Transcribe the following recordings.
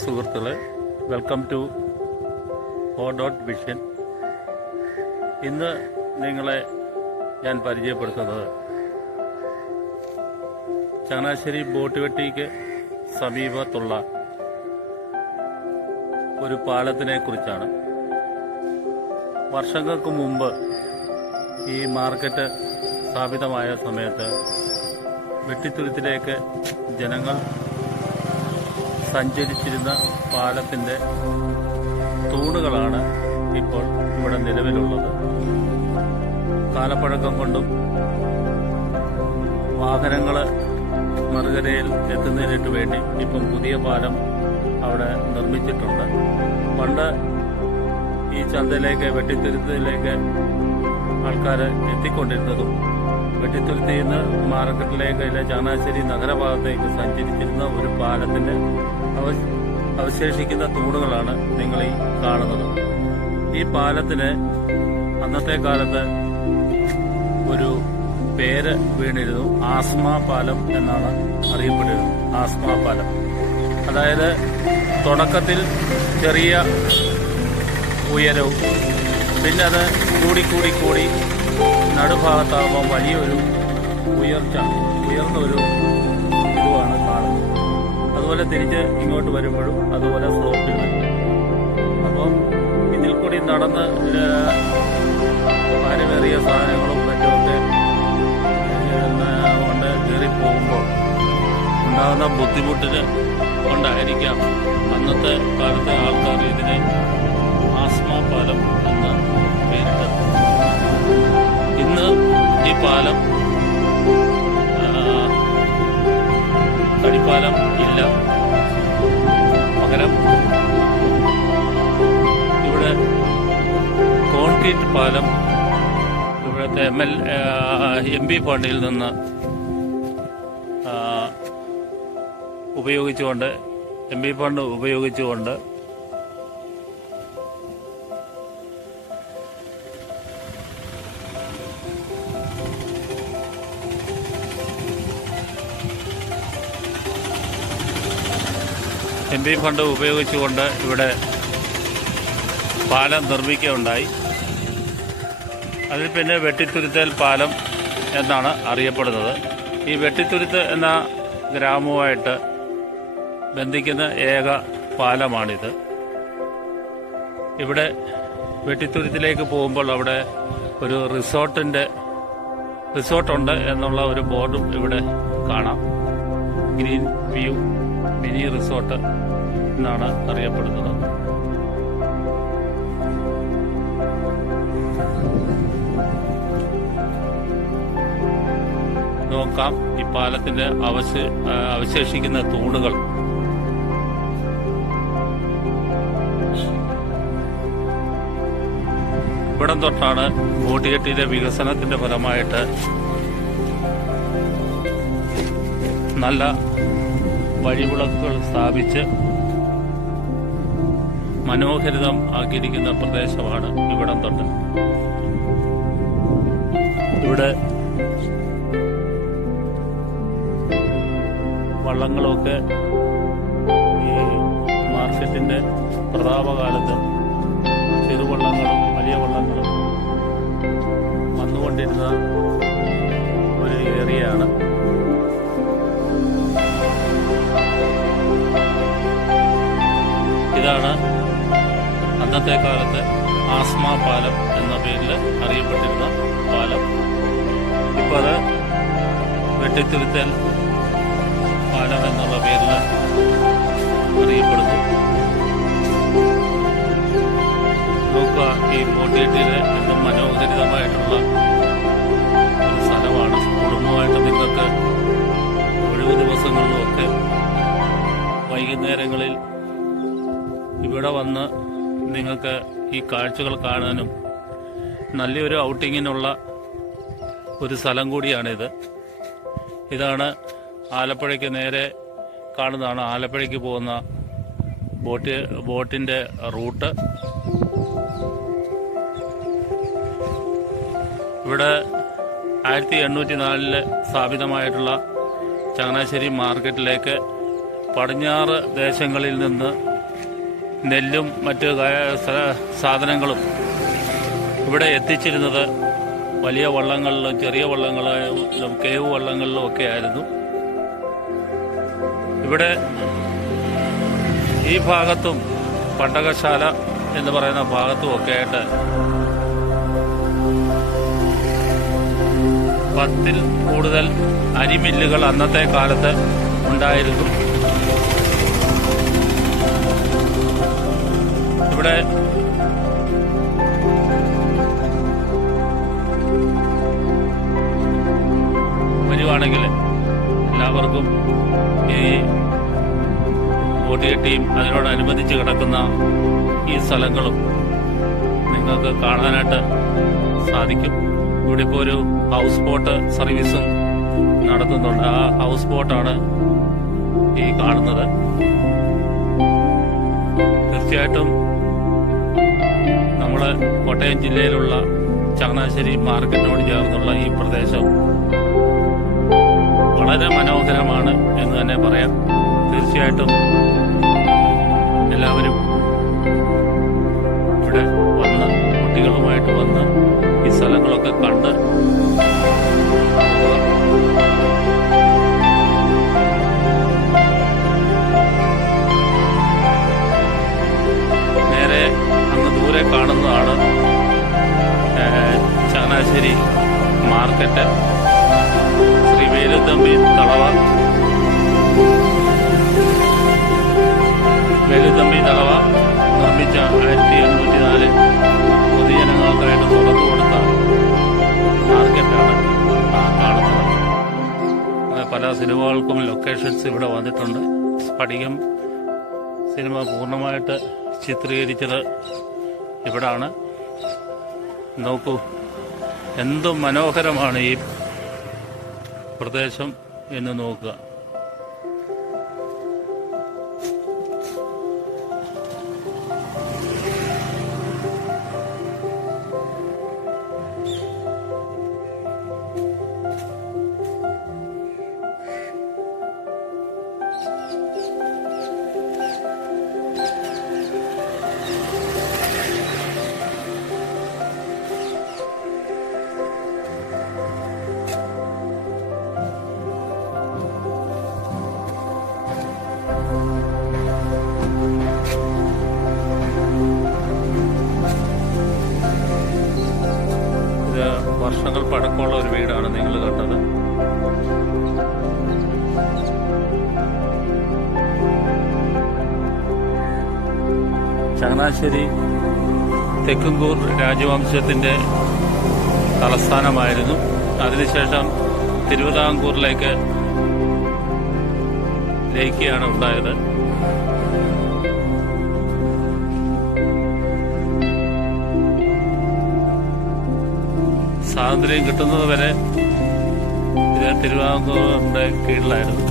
സുഹൃത്തുക്കളെ, welcome to O dot vision. ഇന്ന് നിങ്ങളെ ഞാൻ പരിചയപ്പെടുത്തുന്നത് ചങ്ങനാശ്ശേരി ബോട്ടുവെട്ടിക്ക് സമീപത്തുള്ള ഒരു പാലത്തിനെ കുറിച്ചാണ്. വർഷങ്ങൾക്ക് മുമ്പ് ഈ മാർക്കറ്റ് സ്ഥാപിതമായ സമയത്ത് വെട്ടിത്തുരുത്തിലേക്ക് ജനങ്ങൾ സഞ്ചരിച്ചിരുന്ന പാലത്തിൻ്റെ തൂണുകളാണ് ഇപ്പോൾ ഇവിടെ നിലവിലുള്ളത്. കാലപ്പഴക്കം കൊണ്ടും വാഹനങ്ങൾ മറുകരയിൽ എത്തുന്നതിനു വേണ്ടി ഇപ്പം പുതിയ പാലം അവിടെ നിർമ്മിച്ചിട്ടുണ്ട്. പണ്ട് ഈ ചന്തയിലേക്ക് വെട്ടിത്തുരുത്തിലേക്ക് ആൾക്കാർ എത്തിക്കൊണ്ടിരുന്നതും വെട്ടിത്തുരുത്തിയിൽ നിന്ന് മാർക്കറ്റിലേക്ക് ചങ്ങനാശ്ശേരി നഗരഭാഗത്തേക്ക് സഞ്ചരിച്ചിരുന്ന ഒരു പാലത്തിൻ്റെ അവശേഷിക്കുന്ന തൂണുകളാണ് നിങ്ങൾ ഈ കാണുന്നത്. ഈ പാലത്തിന് അന്നത്തെ കാലത്ത് ഒരു പേര് വീണിരുന്നു. ആസ്മ പാലം എന്നാണ് അറിയപ്പെട്ടിരുന്നത്. ആസ്മ പാലം, അതായത് തുടക്കത്തിൽ ചെറിയ ഉയരവും പിന്നെ അത് കൂടി നടുഭാഗത്താകുമ്പോൾ വലിയൊരു ഉയർന്നൊരു ഇതുമാണ് കാണുന്നത്. അതുപോലെ തിരിച്ച് ഇങ്ങോട്ട് വരുമ്പോഴും അതുപോലെ സ്ലോപ്പിൽ വരും. അപ്പം ഇതിൽ കൂടി നടന്ന് ഭാരമേറിയ സാധനങ്ങളും മറ്റുമൊക്കെ കൊണ്ട് കയറിപ്പോകുമ്പോൾ ഉണ്ടാകുന്ന ബുദ്ധിമുട്ടിന് കൊണ്ടായിരിക്കാം അന്നത്തെ കാലത്തെ ആൾക്കാർ ഇതിനെ ആസ്മ പാലം എന്ന് പേരിട്ടത്. ഇന്ന് ഈ പാലം തടിപ്പാലം ഇല്ല. പകരം ഇവിടെ കോൺക്രീറ്റ് പാലം ഇവിടുത്തെ MP ഫണ്ടിൽ നിന്ന് ഉപയോഗിച്ചുകൊണ്ട് MP ഫണ്ട് ഉപയോഗിച്ചുകൊണ്ട് MP ഫണ്ട് ഉപയോഗിച്ചുകൊണ്ട് ഇവിടെ പാലം നിർമ്മിക്കുകയുണ്ടായി. അതിൽ പിന്നെ വെട്ടിത്തുരുത്തൽ പാലം എന്നാണ് അറിയപ്പെടുന്നത്. ഈ വെട്ടിത്തുരുത്ത് എന്ന ഗ്രാമവുമായിട്ട് ബന്ധിക്കുന്ന ഏക പാലമാണിത്. ഇവിടെ വെട്ടിത്തുരുത്തിലേക്ക് പോകുമ്പോൾ അവിടെ ഒരു റിസോർട്ടുണ്ട് എന്നുള്ള ഒരു ബോർഡും ഇവിടെ കാണാം. ഗ്രീൻ വ്യൂ മിനി റിസോർട്ട് എന്നാണ് അറിയപ്പെടുന്നത്. നോക്കാം ഈ പാലത്തിന്റെ അവശേഷിക്കുന്ന തൂണുകൾ. ഇവിടം തൊട്ടാണ് ബോട്ടുകെട്ടിയിലെ വികസനത്തിന്റെ ഫലമായിട്ട് നല്ല വഴിവിളക്കുകൾ സ്ഥാപിച്ച് മനോഹരിതം ആക്കിയിരിക്കുന്ന പ്രദേശമാണ് ഇവിടം തൊട്ട്. ഇവിടെ വള്ളങ്ങളൊക്കെ ഈ മാർക്കറ്റിന്റെ പ്രതാപകാലത്ത് ചെറുവള്ളങ്ങളും വലിയ വള്ളങ്ങളും വന്നുകൊണ്ടിരുന്ന ഒരു ഏരിയയാണ്. ഇതാണ് അന്നത്തെ കാലത്ത് ആസ്മ പാലം എന്ന പേരിൽ അറിയപ്പെട്ടിരുന്ന പാലം. ഇപ്പോൾ അത് വെട്ടിത്തുരുത്തൽ പാലം എന്നുള്ള പേരിൽ അറിയപ്പെടുന്നു. നോക്കുക, ഈ ബോട്ടുകെട്ടിയിലെ എന്തും മനോഹരിതമായിട്ടുള്ള ഒരു സ്ഥലമാണ്. കുടുംബമായിട്ട് നിങ്ങൾക്ക് ഒഴിവു ദിവസങ്ങളിലുമൊക്കെ വൈകുന്നേരങ്ങളിൽ ഇവിടെ വന്ന് നിങ്ങൾക്ക് ഈ കാഴ്ചകൾ കാണാനും നല്ലൊരു ഔട്ടിങ്ങിനുള്ള ഒരു സ്ഥലം കൂടിയാണിത്. ഇതാണ് ആലപ്പുഴയ്ക്ക് നേരെ കാണുന്നതാണ് ആലപ്പുഴയ്ക്ക് പോകുന്ന ബോട്ടിൻ്റെ റൂട്ട്. ഇവിടെ 1804 സ്ഥാപിതമായിട്ടുള്ള ചങ്ങനാശ്ശേരി മാർക്കറ്റിലേക്ക് പടിഞ്ഞാറ് ദേശങ്ങളിൽ നിന്ന് നെല്ലും മറ്റ് സാധനങ്ങളും ഇവിടെ എത്തിച്ചിരുന്നത് വലിയ വള്ളങ്ങളിലും ചെറിയ വള്ളങ്ങളിലും കേവ് വള്ളങ്ങളിലും ഒക്കെ ആയിരുന്നു. ഇവിടെ ഈ ഭാഗത്തും പണ്ടകശാല എന്ന് പറയുന്ന ഭാഗത്തും ഒക്കെ ആയിട്ട് 10ൽ കൂടുതൽ അരിമില്ലുകൾ അന്നത്തെ കാലത്ത് ഉണ്ടായിരുന്നു. ഇവിടെ വരുവാണെങ്കിൽ എല്ലാവർക്കും ഈ ബോട്ടുകെട്ടിയും അതിനോടനുബന്ധിച്ച് കിടക്കുന്ന ഈ സ്ഥലങ്ങളും നിങ്ങൾക്ക് കാണാനായിട്ട് സാധിക്കും. ഇവിടെ ഇപ്പോൾ ഒരു ഹൗസ് ബോട്ട് സർവീസും നടത്തുന്നുണ്ട്. ആ ഹൗസ് ബോട്ടാണ് ഈ കാണുന്നത്. തീർച്ചയായിട്ടും നമ്മൾ കോട്ടയം ജില്ലയിലുള്ള ചങ്ങനാശ്ശേരി മാർക്കറ്റിനോട് ചേർന്നുള്ള ഈ പ്രദേശം വളരെ മനോഹരമാണ് എന്ന് തന്നെ പറയാം. തീർച്ചയായിട്ടും എല്ലാവരും ഇവിടെ വന്ന് കുട്ടികളുമായിട്ട് വന്ന് ഈ സ്ഥലങ്ങളൊക്കെ കണ്ട് നേരെ അങ്ങ് ദൂരെ കാണുന്നതാണ് ചങ്ങനാശ്ശേരി മാർക്കറ്റ്. ശ്രീ വേലുത്തമ്പി തളവ നിർമ്മിച്ച 1884 പൊതുജനങ്ങൾക്കായിട്ട് തുറന്നു കൊടുത്ത മാർക്കറ്റാണ് കാണുന്നത്. പല സിനിമകൾക്കും ലൊക്കേഷൻസ് ഇവിടെ വന്നിട്ടുണ്ട്. സ്ഫടികം സിനിമ പൂർണ്ണമായിട്ട് ചിത്രീകരിച്ചത് ഇവിടാണ്. നോക്കൂ, എന്തു മനോഹരമാണ് ഈ പ്രദേശം എന്ന് നോക്കുക. വർഷങ്ങൾ പഴക്കമുള്ള ഒരു വീടാണ് നിങ്ങൾ കണ്ടത്. ചങ്ങനാശ്ശേരി തെക്കുംകൂർ രാജവംശത്തിന്റെ തലസ്ഥാനമായിരുന്നു. അതിനുശേഷം തിരുവിതാംകൂറിലേക്ക് ലയിക്കുകയാണ് ഉണ്ടായത്. സ്വാതന്ത്ര്യം കിട്ടുന്നത് വരെ ഇത് തിരുവിതാംകൂറിന്റെ കീഴിലായിരുന്നു.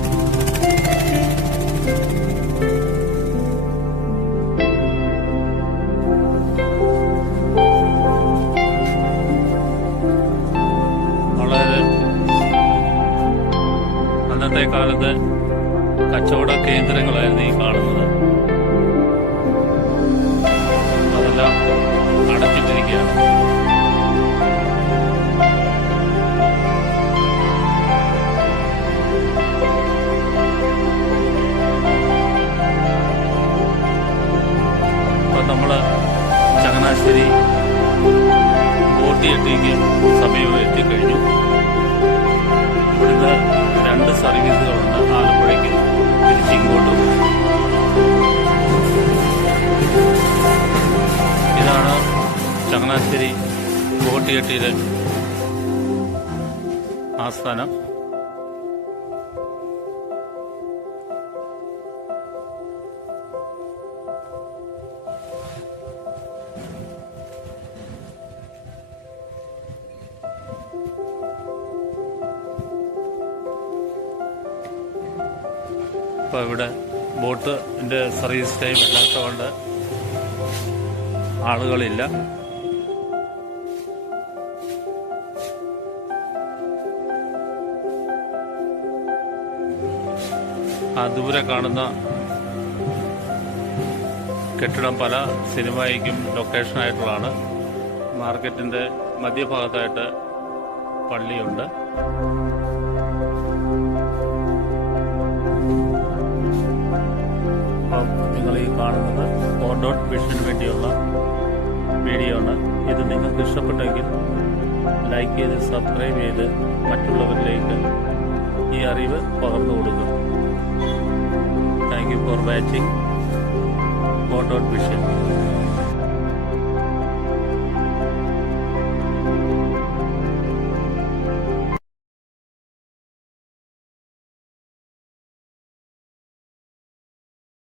വളരെ അന്നത്തെ കാലത്ത് കച്ചവട കേന്ദ്രങ്ങളായിരുന്നു ഈ കാണുന്നത്. അതെല്ലാം അടച്ചിട്ടിരിക്കുകയാണ്. നമ്മൾ ചങ്ങനാശ്ശേരി ബോട്ടിയെട്ടിക്ക് സമീപം എത്തിക്കഴിഞ്ഞു. ഇവിടുന്ന് 2 സർവീസുകളുണ്ട്, ആലപ്പുഴയ്ക്ക് തിരിച്ചിങ്ങോട്ടും. ഇതാണ് ചങ്ങനാശ്ശേരി ബോട്ടിയെട്ടിയിലെ ആസ്ഥാനം. ഇപ്പോൾ ഇവിടെ ബോട്ടിൻ്റെ സർവീസ് ടൈം അല്ലാത്തതുകൊണ്ട് ആളുകളില്ല. ആ ദൂരെ കാണുന്ന കെട്ടിടം പല സിനിമയ്ക്കും ലൊക്കേഷനായിട്ടുള്ളതാണ്. മാർക്കറ്റിൻ്റെ മധ്യഭാഗത്തായിട്ട് പള്ളിയുണ്ട്. അപ്പം നിങ്ങൾ ഈ കാണുന്നത് ഓർഡോട്ട് വിഷന് വേണ്ടിയുള്ള വീഡിയോ ആണ്. ഇത് നിങ്ങൾക്ക് ഇഷ്ടപ്പെട്ടെങ്കിൽ ലൈക്ക് ചെയ്ത് സബ്സ്ക്രൈബ് ചെയ്ത് മറ്റുള്ളവരിലേക്ക് ഈ അറിവ് പകർന്നു കൊടുക്കുക. താങ്ക് യു ഫോർ വാച്ചിങ് ഓർഡോട്ട് വിഷൻ.